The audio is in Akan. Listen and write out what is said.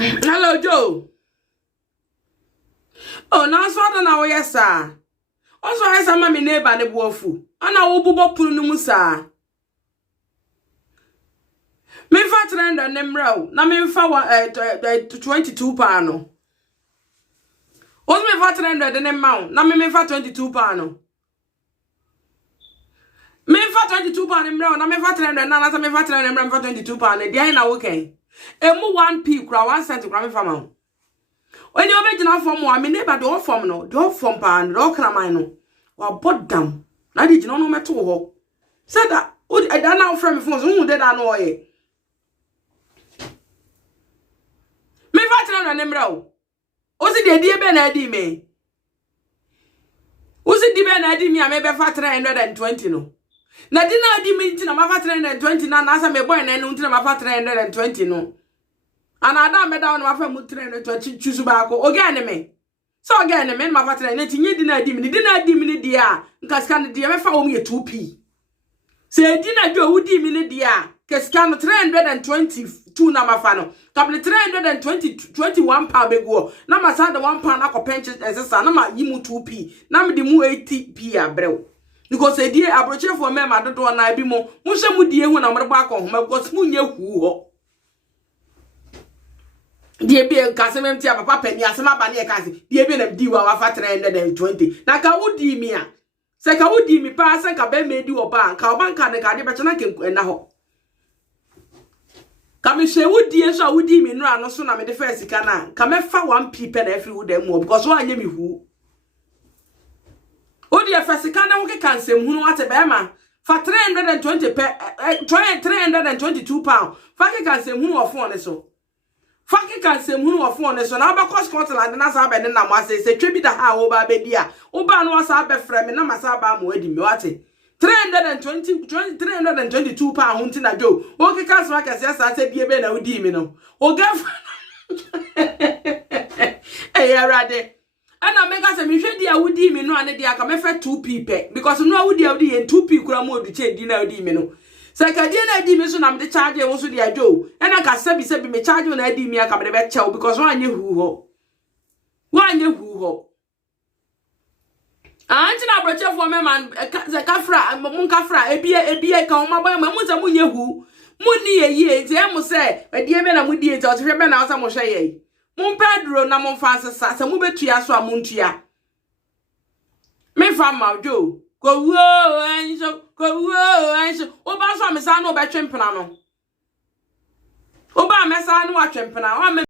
Hello, Joe. Oh, now so I don't know, yes, sir. Also, I saw my neighbor the wofu. And I will bob no musa. Me fat render them row. Na me fa 22 pano. Was me fat render the name mount. Na me fa 22 pano. Me fa 22 pano row. Na me fat render na me fat render me fa 22 pano. Dia na okay. Emu 1p kra 1 cent kra me fa mount. When you be jina form wa me neighbor do form no. Do form pan do kraman no. Wa bodam. Na di jina no meto ho. Said that I don't know from phones who did I know ye. Me fat render them row. Osi de die be na di me. Osi di be na di me a me be fa 320 no. Na di na di me nti na ma fa 320 na na asa me boy na no nti na ma fa 320 no. Ana ada me da no ma fa mu 320 chusu ba ko oga ne me. So oga ne me ma fa 320 nye di na di me ni di a nka ska ne di me fa wo me 2p. Se di na jo wudi me ni di a keska no 322 na ma fa no. Kable 321 pound bego na ma sa da 1 pound akọ penche esesa na ma yimu 2p na me di mu 80p abrew because e die abroche for me ma dodo na bi mo mu hye mu die hu na mo akọ ho because mu nye hu ho die bi nkase mem tia papa pani asema ba na e kase die bi na di wa fa 320 na ka wudi mi a se ka wudi mi pa se ka be me di wo ba ka obanka ne ka de be chana ke na ho Kami she wudi enso a wudi mi nura no so na me de first kana ka me fa 1p pe na every wood dem because wo anya mi hu odi e first kana wo ke kansem hu no ate be ma fa 320 pe 322 pound fa ke kansem hu wo phone so fa ke kansem hu wo phone so na ba cost Scotland na sa be ne na mo ase se twa bi da ha wo ba be dia wo ba no asa be frɛ me na ma sa ba mo adi mi wate 322 pound hunti na jo oke kaso akase asa se bie be na udi mi no oga eh arade ana mega se mi hwedi a udi mi no ane dia ka me fe 2p pe because no udi a udi 2p kura mo odi che di na udi mi no se ka di na di mi so na me de charge wo so dia jo ana ka sabi me charge na di mi aka me de be chew because one anye hu ho Antina broche for me man ze kafra mun kafra ebie ka homa boy mun za munye hu munni ye nti em se edie be na mudie nti o hwe be na o sa mo hwe ye mun pedro na mun fa sesa se mu betua so a mun tua me fa ma jo ko wo anso o ba so me sa no be twempena no o ba me sa no wa twempena